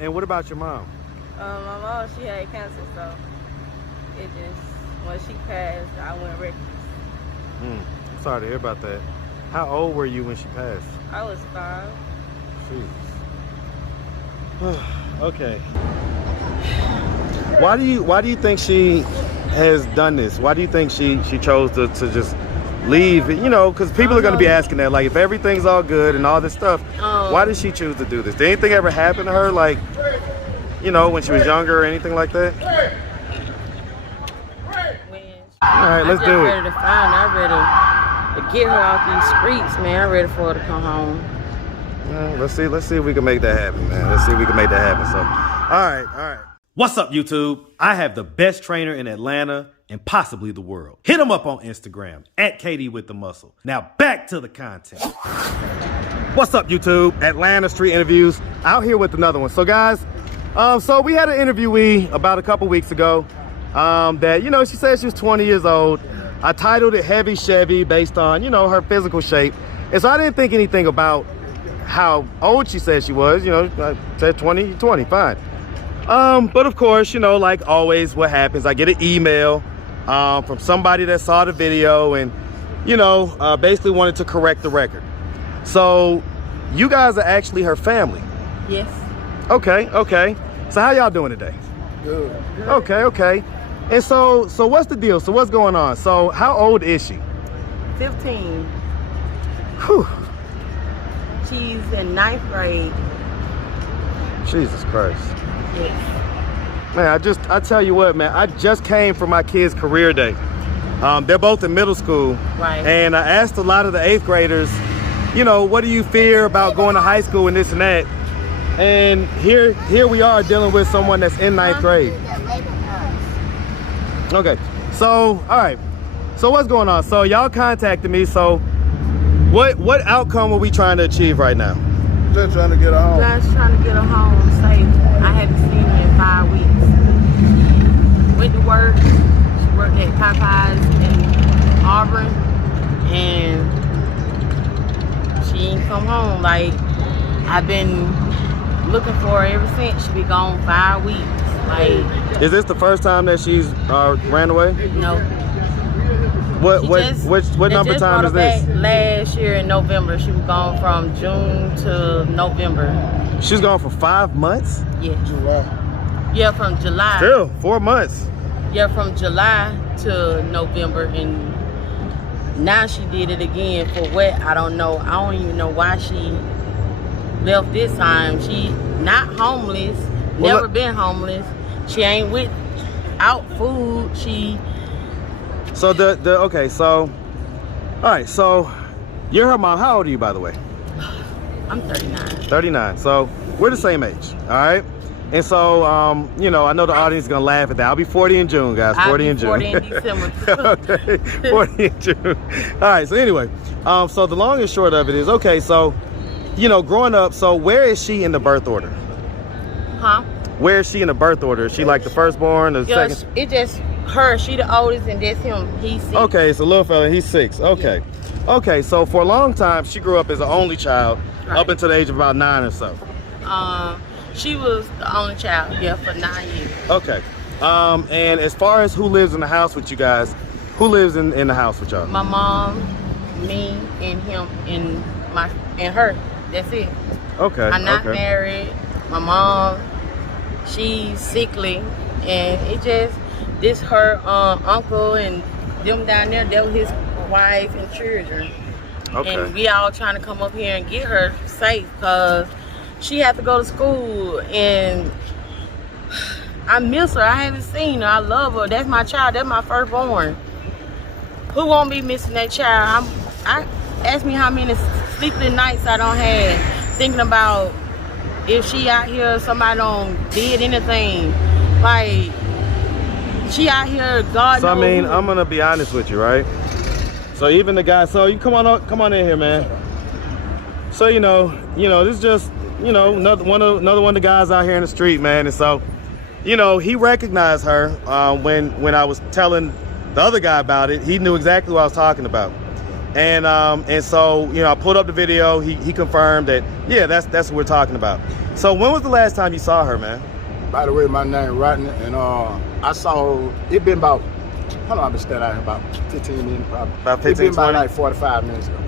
And what about your mom? My mom, she had cancer, so it just, when she passed, I went reckless. Sorry to hear about that. How old were you when she passed? I was 5. Jeez. Okay. Why do you think she has done this? Why do you think she chose to just leave? You know, because people are going to be asking that. Like, if everything's all good and all this stuff, why did she choose to do this? Did anything ever happen to her, like, you know, when she was younger or anything like that? All right, let's do it. I'm ready to find her. I'm ready to get her off these streets, man. I'm ready for her to come home. Let's see if we can make that happen, man. Let's see if we can make that happen. So, all right. What's up, YouTube? I have the best trainer in Atlanta and possibly the world. Hit him up on Instagram at Katie with the Muscle. Now back to the content. What's up, YouTube? Atlanta Street Interviews out here with another one. So guys, so we had an interviewee about a couple weeks ago that, you know, she said she was 20 years old. I titled it Heavy Chevy based on, you know, her physical shape. And so I didn't think anything about how old she said she was. You know, I said 20, fine. But of course, you know, like always, what happens, I get an email from somebody that saw the video and, you know, basically wanted to correct the record. So you guys are actually her family? Yes. Okay. So how y'all doing today? Good. Okay. And so what's the deal? So what's going on? So how old is she? 15. Whew. She's in 9th grade. Jesus Christ. Yes. Man, I tell you what, man, I just came from my kids' career day. They're both in middle school. Right. And I asked a lot of the 8th graders, you know, what do you fear about going to high school and this and that? And here we are dealing with someone that's in 9th grade. Okay, so, all right. So what's going on? So y'all contacted me. So what outcome are we trying to achieve right now? Just trying to get her home. Just trying to get her home safe. I haven't seen her in 5 weeks. Went to work. She worked at Popeyes in Auburn, and she ain't come home. Like, I've been looking for her ever since. She be gone 5 weeks. Like, is this the first time that she's ran away? No. What number time is this? Last year in November. She was gone from June to November. She's gone for 5 months? Yeah. July. Yeah, from July. Still 4 months. Yeah, from July to November, and now she did it again for what? I don't know. I don't even know why she left this time. She not homeless, never been homeless. She ain't without food. So okay, so all right, so you're her mom. How old are you, by the way? I'm 39. 39. So we're the same age, all right? And so, you know, I know the audience is gonna laugh at that. I'll be 40 in June, guys. 40 in June. 40 in December. Okay, 40 in June. All right. So anyway, so the long and short of it is, okay. So, you know, growing up, so where is she in the birth order? Huh? Where is she in the birth order? Is she like the firstborn, or the second? It just her. She the oldest, and that's him. He's 6. Okay, so little fella, he's 6. Okay. Yeah. Okay, so for a long time, she grew up as an only child, right, up until the age of about 9 or so. She was the only child, yeah, for 9 years. Okay. And as far as who lives in the house with you guys, who lives in the house with y'all? My mom, me, and him, and her. That's it. Okay. I'm not married. My mom, she's sickly, and this her uncle and them down there, that was his wife and children. Okay. And we all trying to come up here and get her safe, because she had to go to school, and I miss her. I haven't seen her. I love her. That's my child. That's my firstborn. Who won't be missing that child? Ask me how many sleepless nights I don't have thinking about if she out here, somebody don't did anything. Like, she out here, God knows. So I mean, I'm gonna be honest with you, right? So even the guy, so you come on in here, man. So you know, this is just, you know, another one of the guys out here in the street, man. And so, you know, he recognized her when I was telling the other guy about it. He knew exactly what I was talking about. And so, you know, I pulled up the video. He confirmed that, yeah, that's what we're talking about. So when was the last time you saw her, man? By the way, my name Rodney, and I saw it been about, how long I been standing out here? About 15 minutes, probably. About 15, It been 20? about like 45 minutes ago.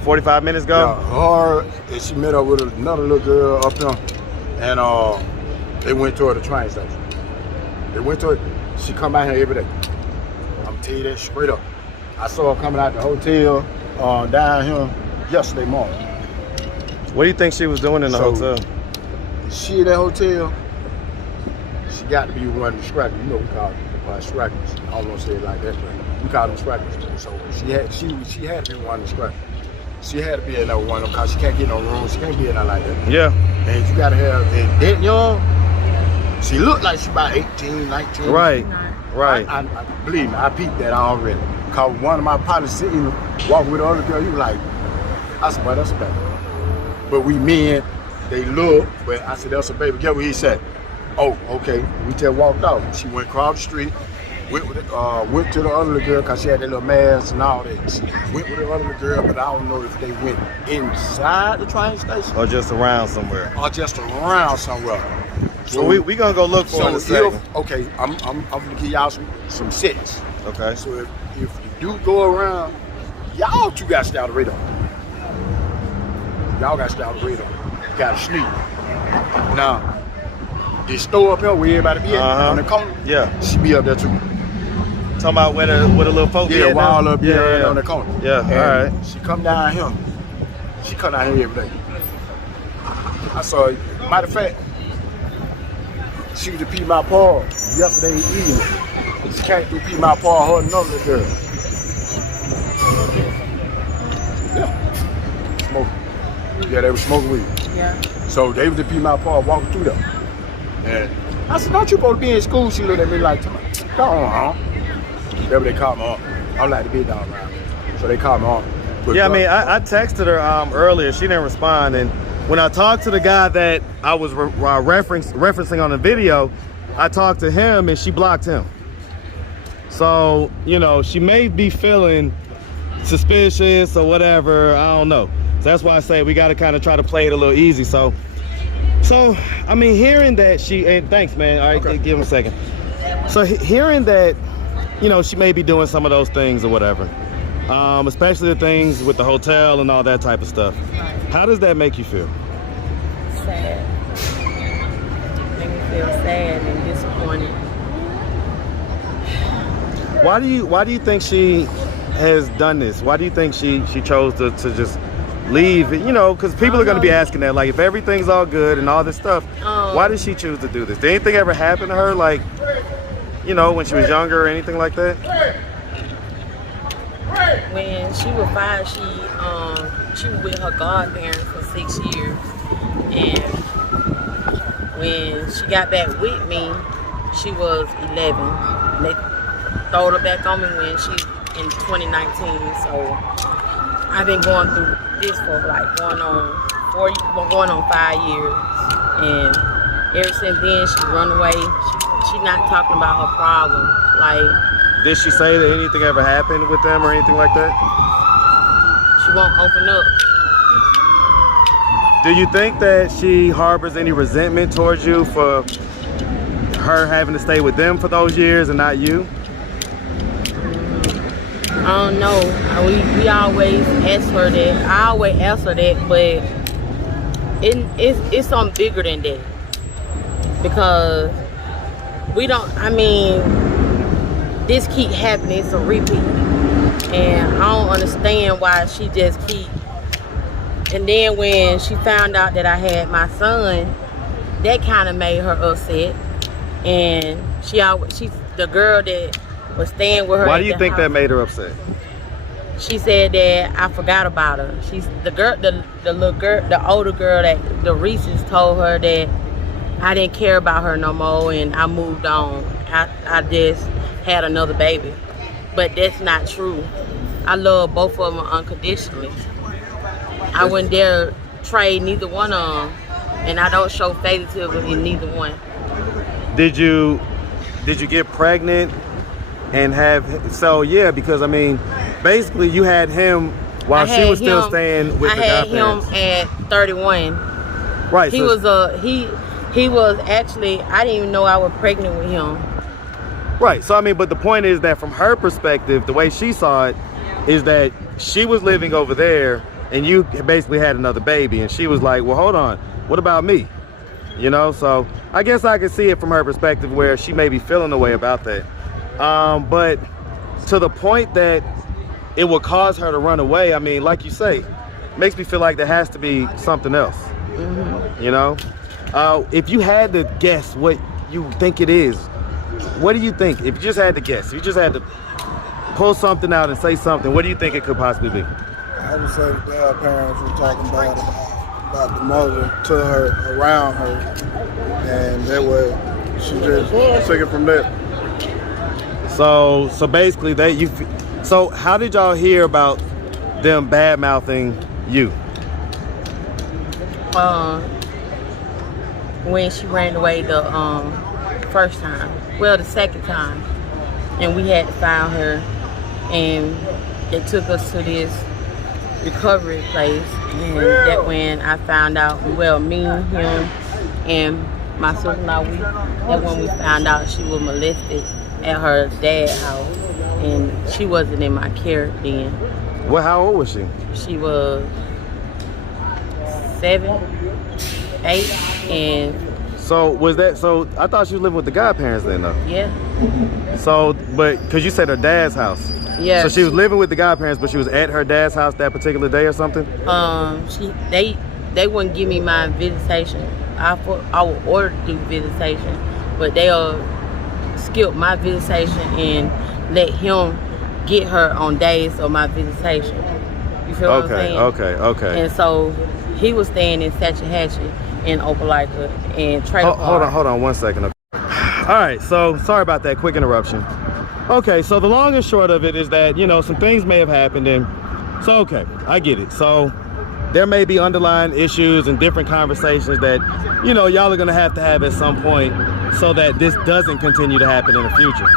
45 minutes ago? Yeah, her and she met up with another little girl up there, and they went to her the train station. They went to her. She come out here every day. I'm tell you that straight up. I saw her coming out the hotel down here yesterday morning. What do you think she was doing in the hotel? She in that hotel. She got to be one of the scrappers. You know we call them scrappers. I don't want to say it like that, but we call them scrappers. So she had to be one of the scrappers. She had to be in that one because she can't get no room. She can't be in there like that. Yeah. And you gotta have, and that young, she looked like she about 18, 19. Right. Right. I believe me, I peeped that already. Cause one of my partners sitting, walking with the other girl, he was like, I said, boy, that's a baby. But we men, they look, but I said, that's a baby. Guess what he said? Oh, okay. We just walked out. She went across the street, went to the other little girl because she had that little mask and all that. She went with the other little girl, but I don't know if they went inside the train station Or just around somewhere. or just around somewhere. So we gonna go look for her in a second. Okay, I'm gonna give y'all some sets. Okay. So if you do go around, y'all two got to stay out of the radar. Y'all got to stay out of the radar. You got to sneak. Now, this store up here where everybody be at on the corner, Yeah. she be up there too. Talking about where the little folk be Yeah, at now? wall up here on the corner. Yeah, And all right. she come down here. She come down here every day. I saw her. Matter of fact, she was to pee my paw yesterday evening. She came through pee my paw, her and another little girl. Yeah. Smoking. Yeah, they were smoking weed. Yeah. So they was to pee my paw walking through there. And I said, don't you supposed to be in school? She looked at me like, go on, huh? That's what they call me on. I'm like the big dog around. So they call me on. But Yeah, I mean, I texted her earlier. She didn't respond. And when I talked to the guy that I was referencing on the video, I talked to him and she blocked him. So, you know, she may be feeling suspicious or whatever. I don't know. So that's why I say we got to kind of try to play it a little easy. So I mean, hearing that and thanks, man. All right, Okay. give him a second. So hearing that, you know, she may be doing some of those things or whatever, especially the things with the hotel and all that type of stuff. How does that make you feel? Sad. Make me feel sad and disappointed. Why do you think she has done this? Why do you think she chose to just leave? You know, because people are going to be asking that. Like, if everything's all good and all this stuff, why did she choose to do this? Did anything ever happen to her? Like, you know, when she was younger or anything like that? When she was 5, she was with her godparents for 6 years, and when she got back with me, she was 11. They throwed her back on me when she in 2019. So I've been going through this for like going on 5 years, and ever since then she run away. She not talking about her problem. Like, Did she say that anything ever happened with them or anything like that? she won't open up. Do you think that she harbors any resentment towards you for her having to stay with them for those years and not you? I don't know. We always ask her that. I always ask her that, but it's something bigger than that. Because we don't, I mean, this keep happening. It's a repeat. And I don't understand why she just keep. And then when she found out that I had my son, that kind of made her upset. And she's the girl that was staying with her. Why do you think that made her upset? She said that I forgot about her. She's the girl, the little girl, the older girl that the Reese's told her that I didn't care about her no more and I moved on. I just had another baby. But that's not true. I love both of them unconditionally. I wouldn't dare trade neither one of them, and I don't show favoritism in neither one. Did you get pregnant and have, so yeah, because I mean, basically you had him while she was still staying with the godparents. I had him at 31. Right. He was actually, I didn't even know I was pregnant with him. Right. So I mean, but the point is that from her perspective, the way she saw it is that she was living over there and you basically had another baby, and she was like, well, hold on, what about me? You know, so I guess I could see it from her perspective where she may be feeling the way about that. But to the point that it will cause her to run away, I mean, like you say, makes me feel like there has to be something else. You know, if you had to guess what you think it is, what do you think? If you just had to guess, if you just had to pull something out and say something, what do you think it could possibly be? I would say the godparents were talking about the mother to her, around her, and that way she just took it from there. So basically so how did y'all hear about them bad mouthing you? When she ran away the first time, well, the second time, and we had to find her, and they took us to this recovery place, and that when I found out, well, me, him, and my sister-in-law, that when we found out she was molested at her dad's house, and she wasn't in my care then. Well, how old was she? She was 7, 8, and so I thought she was living with the godparents then though. yeah. So, but because you said her dad's house. Yeah. So she was living with the godparents, but she was at her dad's house that particular day or something? They wouldn't give me my visitation. I would order to do visitation, but they'll skip my visitation and let him get her on days of my visitation. You feel what I'm saying? Okay. And so he was staying in Satchahatchee in Opelika and trailer park. Hold on 1 second. All right, so sorry about that quick interruption. Okay, so the long and short of it is that, you know, some things may have happened, and so okay, I get it. So there may be underlying issues and different conversations that, you know, y'all are gonna have to have at some point so that this doesn't continue to happen in the future.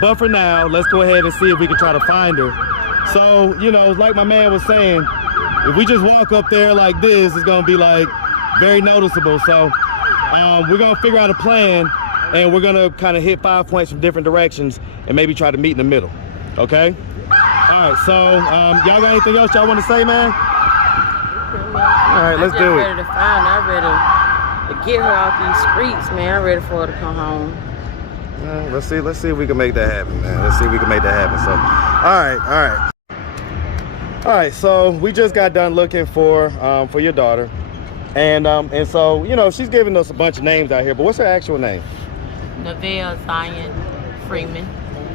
But for now, let's go ahead and see if we can try to find her. So, you know, like my man was saying, if we just walk up there like this, it's gonna be like very noticeable. So we're gonna figure out a plan, and we're gonna kind of hit 5 points from different directions and maybe try to meet in the middle, okay? All right, so y'all got anything else y'all want to say, man? All right, let's do it. I'm ready to find her. I'm ready to get her off these streets, man. I'm ready for her to come home. Let's see if we can make that happen, man. Let's see if we can make that happen. So, all right. So we just got done looking for your daughter, and so, you know, she's giving us a bunch of names out here. But what's her actual name? Nevaeh Zion Freeman.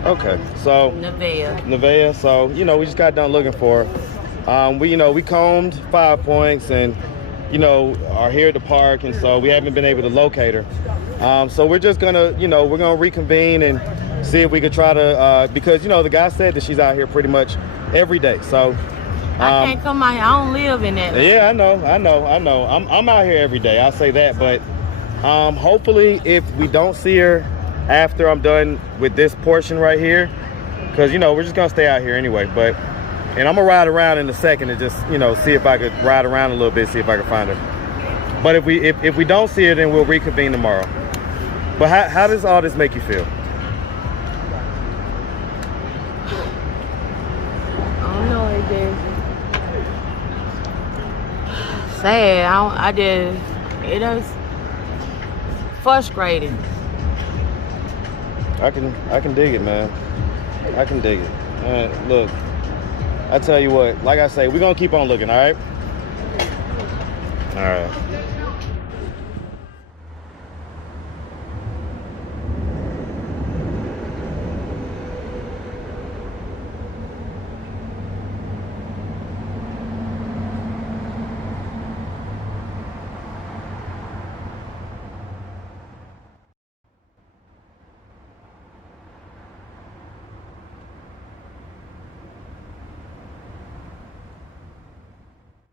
Okay, so Nevaeh. So, you know, we just got done looking for her. We combed 5 points, and, you know, are here at the park, and so we haven't been able to locate her. So we're just gonna, you know, we're gonna reconvene and see if we could try to, because, you know, the guy said that she's out here pretty much every day. So I can't come out here. I don't live in that. Yeah, I know. I'm out here every day. I'll say that. But hopefully, if we don't see her after I'm done with this portion right here, because, you know, we're just gonna stay out here anyway. And I'm gonna ride around in a second and just, you know, see if I could ride around a little bit, see if I can find her. But if we don't see her, then we'll reconvene tomorrow. But how does all this make you feel? I don't know, it just sad. It is frustrating. I can dig it, man. I can dig it. Look, I tell you what, like I say, we're gonna keep on looking, all right? All right.